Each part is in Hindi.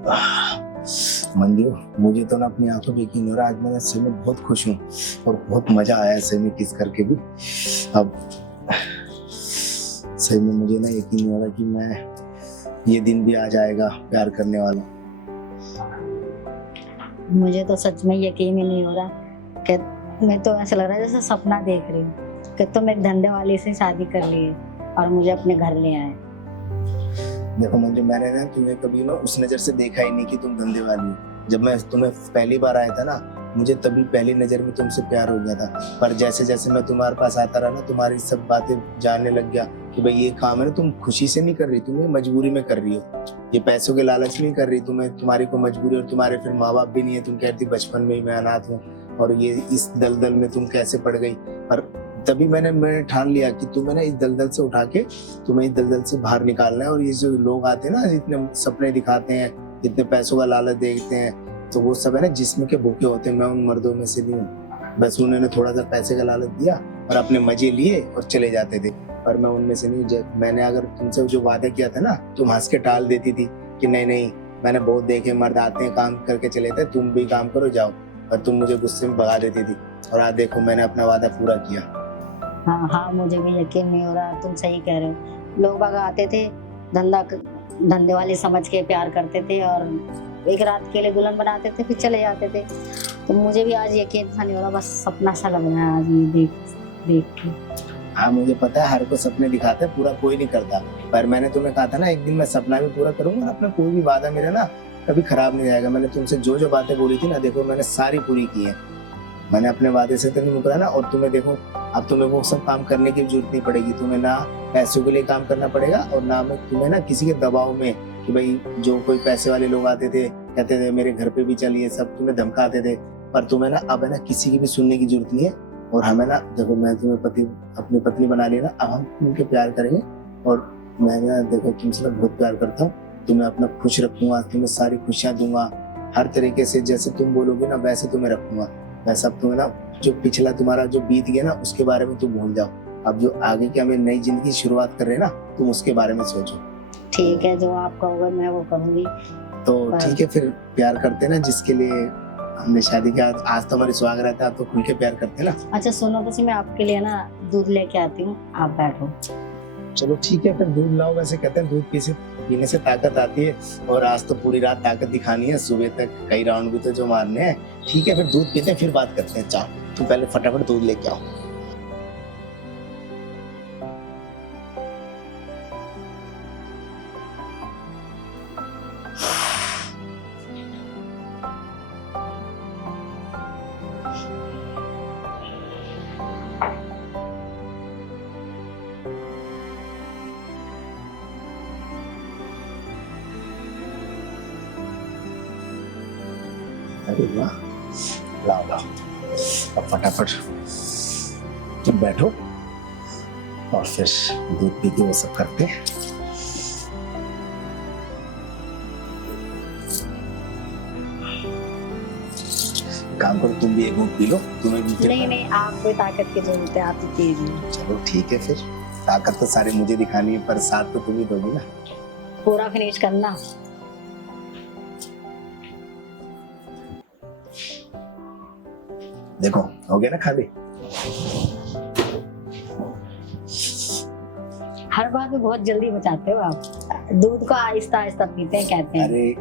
मंजू, मुझे तो ना अपनी आंखों पे यकीन हो रहा है। आज मैं सही में बहुत खुश हूँ और बहुत मजा आया है सही में किस करके भी। अब सही में मुझे ना यकीन नहीं हो रहा कि मैं ये दिन भी आ जाएगा प्यार करने वाला। मुझे तो सच में यकीन ही नहीं हो रहा कि मैं तो ऐसा लग रहा है जैसे सपना देख रही हूँ कि तुम एक धंधे वाले से शादी कर लिए और मुझे अपने घर ले आए। देखो मंजू, मैंने ना तुम्हें कभी ना उस नजर से देखा ही नहीं कि तुम धंधे वाली हो। जब मैं तुम्हें पहली बार आया था ना, मुझे तभी पहली नजर में तुमसे प्यार हो गया था। पर जैसे जैसे मैं तुम्हारे पास आता रहा ना, तुम्हारी सब बातें जानने लग गया कि भाई ये काम है ना, तुम खुशी से नहीं कर रही, तुम्हें मजबूरी में कर रही हो। ये पैसों के लालच नहीं कर रही तुम्हें, तुम्हारी को मजबूरी। और तुम्हारे फिर माँ बाप भी नहीं है, तुम कहती बचपन में ही मैं अनाथ हूँ और ये इस दलदल में तुम कैसे पड़ गई। पर तभी मैंने ठान लिया कि तुम्हें ना इस दलदल से उठा के तुम्हें इस दलदल से बाहर निकालना है। और ये जो लोग आते हैं ना, इतने सपने दिखाते हैं, इतने पैसों का लालच देखते हैं, तो वो सब है ना जिस्म के भूखे होते हैं। मैं उन मर्दों में से नहीं हूँ। बस उन्होंने थोड़ा सा पैसे का लालच दिया और अपने मजे लिए और चले जाते थे। पर मैं उनमें से नहीं हूँ। मैंने अगर तुमसे जो वादा किया था ना, तुम हंस के टाल देती थी कि नहीं नहीं, मैंने बहुत देखे मर्द आते हैं काम करके चले थे, तुम भी काम करो जाओ। और तुम मुझे गुस्से में भगा देती थी। और आज देखो मैंने अपना वादा पूरा किया। हाँ हाँ, मुझे भी यकीन नहीं हो रहा, तुम सही कह रहे हो। लोग बाग आते थे, धंधे वाले समझ के प्यार करते थे और एक रात के लिए दुल्हन बनाते थे, फिर चले जाते थे। तो मुझे भी आज यकीन सा नहीं हो रहा, बस सपना सा लग रहा है आज ये देख के। हाँ मुझे पता है, हर कोई सपने दिखाता है, पूरा कोई नहीं करता। पर मैंने तुम्हें कहा था ना, एक दिन मैं सपना भी पूरा करूंगा और अपना कोई भी वादा मेरा ना कभी खराब नहीं जाएगा। मैंने तुमसे जो जो बातें बोली थी ना, देखो मैंने सारी पूरी की है। मैंने अपने वादे से तो नहीं मुकरा ना। और तुम्हें देखो, अब तुम्हें वो सब काम करने की जरूरत नहीं पड़ेगी। तुम्हें ना पैसों के लिए काम करना पड़ेगा और ना तुम्हें ना किसी के दबाव में कि भाई जो कोई पैसे वाले लोग आते थे, कहते थे मेरे घर पे भी चलिए, सब तुम्हें धमकाते थे। पर तुम्हें ना अब है ना किसी की भी सुनने की जरूरत नहीं है। और हमें ना देखो, मैं तुम्हें अपनी पत्नी बना लिया ना, अब हम तुमके प्यार करेंगे। और मैं ना देखो तुमसे ना बहुत प्यार करता हूँ। तुम्हें अपना खुश रखूंगा, तुम्हें सारी खुशियां दूंगा हर तरीके से। जैसे तुम बोलोगे ना वैसे तुम्हें रखूंगा। वैसे अब तुम्हें ना जो पिछला तुम्हारा जो बीत गया ना, उसके बारे में तुम भूल जाओ। अब जो आगे की हमें नई जिंदगी शुरुआत कर रहे हैं ना, तुम उसके बारे में सोचो। ठीक है, जो आप कहोगे मैं वो करूंगी। तो ठीक है, फिर प्यार करते ना जिसके लिए हमने शादी किया। आज तो हमारी सुहागरात है, आप तो खुल के प्यार करते ना। अच्छा सुनो, तो मैं आपके लिए ना दूध लेके आती हूँ, आप बैठो। चलो ठीक है, फिर दूध लाओ। वैसे कहते हैं दूध पीने से ताकत आती है। और आज तो पूरी रात ताकत दिखानी है, सुबह तक कई राउंड भी तो जो मारने हैं। ठीक है, फिर दूध पीते हैं, फिर बात करते हैं। चाहो तुम पहले फटाफट दूध लेके आओ। अरे वाह, लाओ लाओ। अब फटाफट तुम बैठो और फिर दूध पी के वो सब करते हैं। काम करो, तुम भी एक घूंट पी लो। तुम्हें भी नहीं नहीं, आपको ताकत की जरूरत है, आप ही पीजिए। चलो ठीक है, फिर ताकत तो सारी मुझे दिखानी है, पर साथ तो तुम ही दोगी ना। पूरा फिनिश करना। देखो हो गया ना खाली। हर बात में बहुत जल्दी बचाते हो आप। दूध को आहिस्ता आहिस्ता पीते हैं कहते हैं। अरे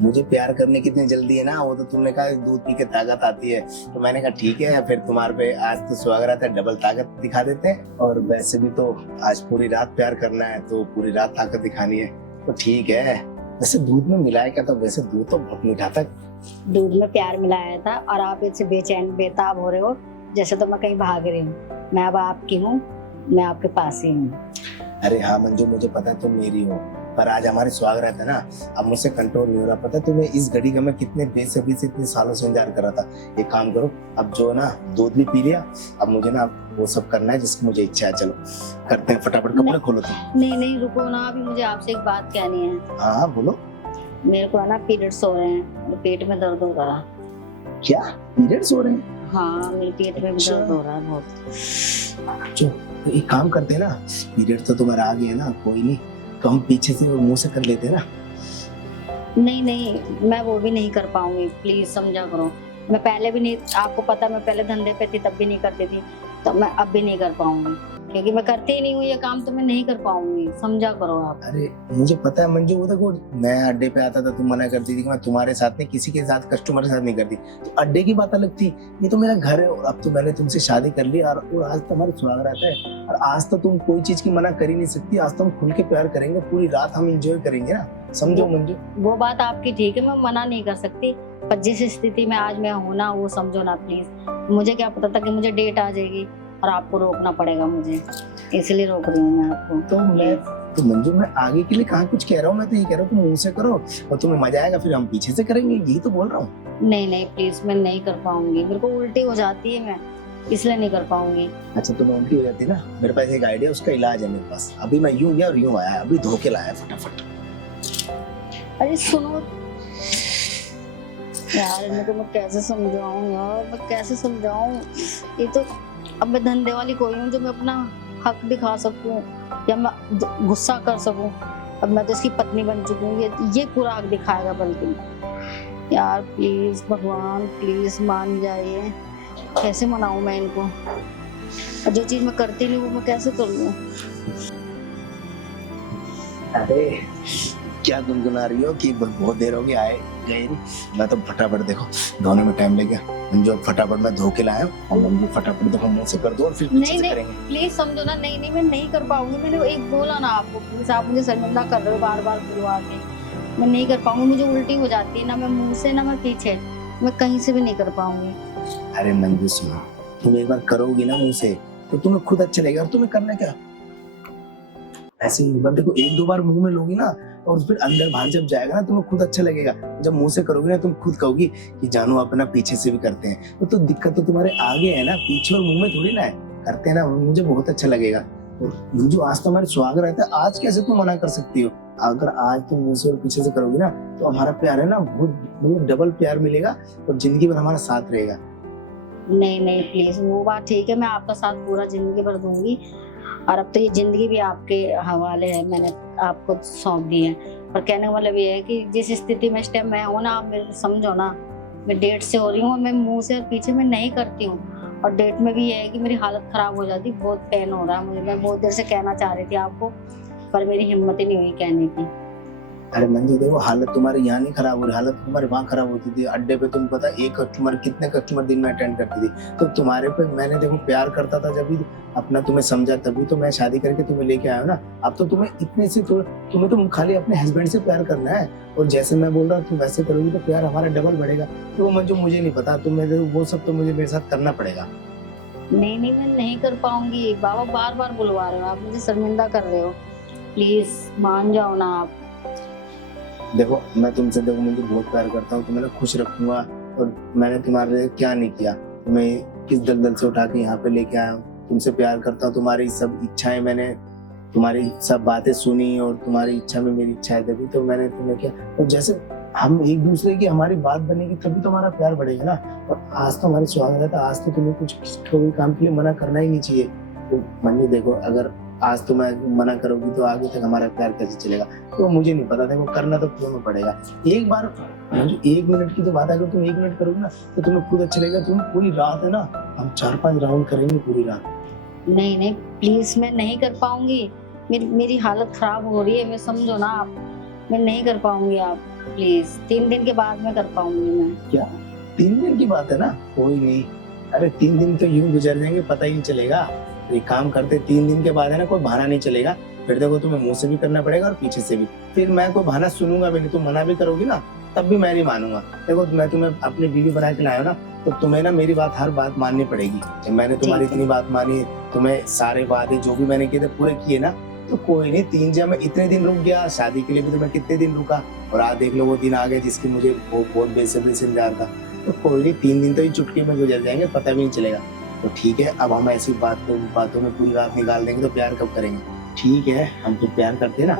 मुझे प्यार करने की इतनी जल्दी है ना। वो तो तुमने कहा दूध पी के ताकत आती है, तो मैंने कहा ठीक है, फिर तुम्हारे पे आज तो सुहागरात है, डबल ताकत दिखा देते हैं। और वैसे भी तो आज पूरी रात प्यार करना है, तो पूरी रात ताकत दिखानी है, तो ठीक है। वैसे दूध में मिलाया क्या था? वैसे दूध तो बहुत मीठा था। दूध में प्यार मिलाया था और आप इससे बेचैन बेताब हो रहे हो जैसे तो मैं कहीं भाग रही हूँ। मैं अब आपकी हूँ, मैं आपके पास ही हूँ। अरे हाँ मंजू, मुझे पता है तुम मेरी हो, पर आज हमारी सुहागरात है ना, अब मुझसे कंट्रोल नहीं हो रहा। पता तुम्हें इस घड़ी का मैं कितने बेसब्री से इतने सालों से इंतजार कर रहा था। एक काम करो, अब जो ना दूध भी पी लिया, अब मुझे ना वो सब करना है जिसकी मुझे इच्छा है। चलो करते हैं, फटाफट कपड़े खोलो तुम। नहीं नहीं रुको ना, अभी मुझे आपसे एक बात कहनी है। हाँ हाँ बोलो। मेरे को है ना पीरियड्स हो रहे हैं, मेरे पेट में दर्द हो रहा है। क्या पीरियड्स हो रहे हैं? हाँ मेरे पेट में भी दर्द हो रहा है बहुत। जो तो एक काम करते हैं ना, पीरियड तो तुम्हारा आ गया ना, कोई नहीं, तो हम पीछे से मुंह से कर लेते हैं ना। नहीं नहीं, मैं वो भी नहीं कर पाऊंगी, प्लीज समझा करो। मैं पहले भी नहीं, आपको पता मैं पहले धंधे पे थी तब भी नहीं करती थी, तो मैं अब भी नहीं कर पाऊंगी, क्योंकि मैं करती ही नहीं हूँ ये काम, तो मैं नहीं कर पाऊंगी, समझा करो आप। अरे मुझे पता है मंजू, वो देखो मैं अड्डे पे आता था, तुम मना करती थी कि मैं तुम्हारे साथ नहीं, किसी के साथ, कस्टमर के साथ नहीं करती, तो अड्डे की बात अलग थी। ये तो मेरा घर है, और अब तो मैंने तुमसे शादी कर ली, और आज तुम्हारे सुहाग रहता है, और आज तो तुम कोई चीज की मना कर ही नहीं सकती। आज तो हम खुल के प्यार करेंगे, पूरी रात हम इंजॉय करेंगे ना, समझो मंजू। वो बात आपकी ठीक है, मैं मना नहीं कर सकती, पर जिस स्थिति में आज मैं हूं ना, वो समझो ना प्लीज। मुझे क्या पता था कि मुझे डेट आ जाएगी और आपको रोकना पड़ेगा मुझे, इसलिए रोक रही हूँ मैं आपको। तो मंजू मैं आगे के लिए कहाँ कुछ कह रहा हूँ, मैं तो ये कह रहा हूँ तुम मुंह से करो, और तुम्हें मजा आएगा, फिर हम पीछे से करेंगे, यही तो बोल रहा हूँ। नहीं नहीं प्लीज, मैं नहीं कर पाऊंगी, मेरे को उल्टी हो जाती है, मैं इसलिए नहीं कर पाऊंगी। अच्छा तुम्हें उल्टी हो जाती है ना, मेरे पास एक आइडिया, उसका इलाज है मेरे पास। अभी मैं यूं गया और यूं आया, अभी धो के लाया फटाफट। अरे सुनो यार, इन्हें तो मैं कैसे समझाऊं यार, मैं कैसे समझाऊं। ये तो अब मैं धंधे वाली कोई हूँ जो मैं अपना हक दिखा सकूं या मैं गुस्सा कर सकूं। अब मैं तो इसकी पत्नी बन चुकी हूँ, ये पूरा हक दिखाएगा बल्कि। यार प्लीज भगवान, प्लीज मान जाइए, कैसे मनाऊं मैं इनको, और जो चीज मैं करती नहीं वो मैं कैसे कर लूं। अरे क्या गुनगुना रही हो कि बहुत देर हो गई आए गए नहीं। मैं तो फटाफट, देखो धोने में टाइम लग गया, मंजू फटाफट मैं धो के लाया हूं, और मंजू फटाफट देखो मुंह से कर दो और फिर पीछे से करेंगे। प्लीज समझो ना, नहीं नहीं मैं नहीं कर पाऊंगी, मैंने एक बोला ना आपको, प्लीज आप मुझे शर्मिंदा कर रहे हो बार बार बुलवा के। मैं नहीं कर पाऊंगी, मुझे उल्टी हो जाती है, ना मैं मुंह से ना मैं पीछे, मैं कहीं से भी नहीं कर पाऊंगी। अरे मंजू सुनो, तुम एक बार करोगी ना मुंह से तो तुम्हें खुद अच्छा लगेगा, और तुम्हें करना क्या, ऐसे ही बार देखो, एक दो बार मुंह में लोगी ना, और फिर अंदर बाहर जब जाएगा ना तुम्हें खुद अच्छा लगेगा। जब मुंह से करोगी ना तुम खुद कहोगी कि जानू अपना पीछे से भी करते हैं, तो दिक्कत तो तुम्हारे आगे है ना, पीछे और मुंह में थोड़ी ना है, करते हैं ना, मुझे बहुत अच्छा लगेगा। मंजू आज तो हमारे सुहाग रहता है, आज कैसे तुम मना कर सकती हो। अगर आज तुम मुंह से और पीछे से करोगी ना तो हमारा प्यार है ना बहुत डबल प्यार मिलेगा, और जिंदगी भर हमारा साथ रहेगा। नहीं नहीं प्लीज, वो बात ठीक है, मैं आपका साथ पूरा जिंदगी भर दूंगी, और अब तो ये जिंदगी भी आपके हवाले है, मैंने आपको सौंप दी है। पर कहने का मतलब ये है कि जिस स्थिति में इस टाइम मैं हूँ ना, आप मेरे समझो ना, मैं डेट से हो रही हूँ, मैं मुंह से और पीछे में नहीं करती हूँ, और डेट में भी ये है कि मेरी हालत खराब हो जाती, बहुत पेन हो रहा है मुझे। मैं बहुत देर से कहना चाह रही थी आपको, पर मेरी हिम्मत ही नहीं हुई कहने की। अरे मंजू देखो, हालत तुम्हारी यहाँ नहीं खराब हो रही, हालत तुम्हारी वहाँ खराब होती थी। अड्डे पे तुम पता एक कस्टमर, कितने कस्टमर दिन में अटेंड करती थी, तो तुम्हारे पे मैंने देखो प्यार करता था, जब भी अपना तुम्हें समझा तभी तो मैं शादी करके तुम्हें लेके आया हूँ ना। अब तो तुम्हें इतने से तुम्हें तो खाली अपने हस्बैंड से प्यार करना है, और जैसे मैं बोल रहा हूँ तुम वैसे करोगी तो प्यार हमारा डबल बढ़ेगा। तो मंजू मुझे नहीं पता, तुम्हें वो सब तो मुझे मेरे साथ करना पड़ेगा। नहीं नहीं मैं नहीं कर पाऊंगी, बाबा बार बार बुलवा रहे हो आप, मुझे शर्मिंदा कर रहे हो, प्लीज मान जाओ ना आप। देखो मैं तुमसे, देखो मुझे बहुत प्यार करता हूँ, तुम्हें खुश रखूंगा, और मैंने तुम्हारे लिए क्या नहीं किया, तुम्हें किस दलदल से उठा के यहाँ पे लेके आया हूँ, तुमसे प्यार करता हूँ, तुम्हारी सब इच्छाएं मैंने, तुम्हारी सब बातें सुनी, और तुम्हारी इच्छा में मेरी इच्छा है, तभी तो मैंने तुम्हें किया। और जैसे हम एक दूसरे की हमारी बात बनेगी तभी तो हमारा प्यार बढ़ेगा ना। और आज तो हमारे सुहाग रहता, आज तो तुम्हें कुछ कोई काम के लिए मना करना ही नहीं चाहिए। तो मन्नी देखो, अगर आज तो मैं मना करोगी तो आगे तक हमारा प्यार कैसे चलेगा, तो मुझे नहीं पता, देखो करना तो तुम्हें पड़ेगा। एक बार एक मिनट की तो बात है, अगर तुम 1 मिनट करोगे ना तो तुम्हें खुद अच्छा लगेगा। तुम पूरी रात है ना, हम 4-5 राउंड करेंगे पूरी रात। नहीं नहीं प्लीज, मैं नहीं कर पाऊंगी, मेरी हालत खराब हो रही है, मैं समझो ना आप, मैं नहीं कर पाऊंगी आप, प्लीज 3 दिन के बाद में कर पाऊंगी मैं। क्या 3 दिन की बात है ना, कोई नहीं, अरे 3 दिन तो यूं गुजर जाएंगे पता ही नहीं चलेगा। ये काम करते 3 दिन के बाद है ना, कोई बहाना नहीं चलेगा। फिर देखो तुम्हें मुंह से भी करना पड़ेगा और पीछे से भी, फिर मैं कोई बहाना सुनूंगा भी नहीं, तुम मना भी करोगी ना तब भी मैं नहीं मानूंगा। देखो मैं तुम्हें अपनी बीवी बना के लाया ना, तो तुम्हें ना मेरी बात, हर बात माननी पड़ेगी। जब मैंने तुम्हारी इतनी बात मानी, तुम्हें सारे वादे जो भी मैंने किए थे पूरे किए ना, तो कोई नहीं, 3 जब मैं इतने दिन रुक गया, शादी के लिए भी तो मैं कितने दिन रुका, और आज देख लो वो दिन आ गए जिसकी मुझे बहुत बेसब्री से इंतजार था। तो कोई नहीं, 3 दिन तो ही चुटकी में गुजर जाएंगे, पता भी नहीं चलेगा। तो ठीक है, अब हम ऐसी बातों में पूरी रात निकाल देंगे तो प्यार कब करेंगे। ठीक है, हम तो प्यार करते हैं ना,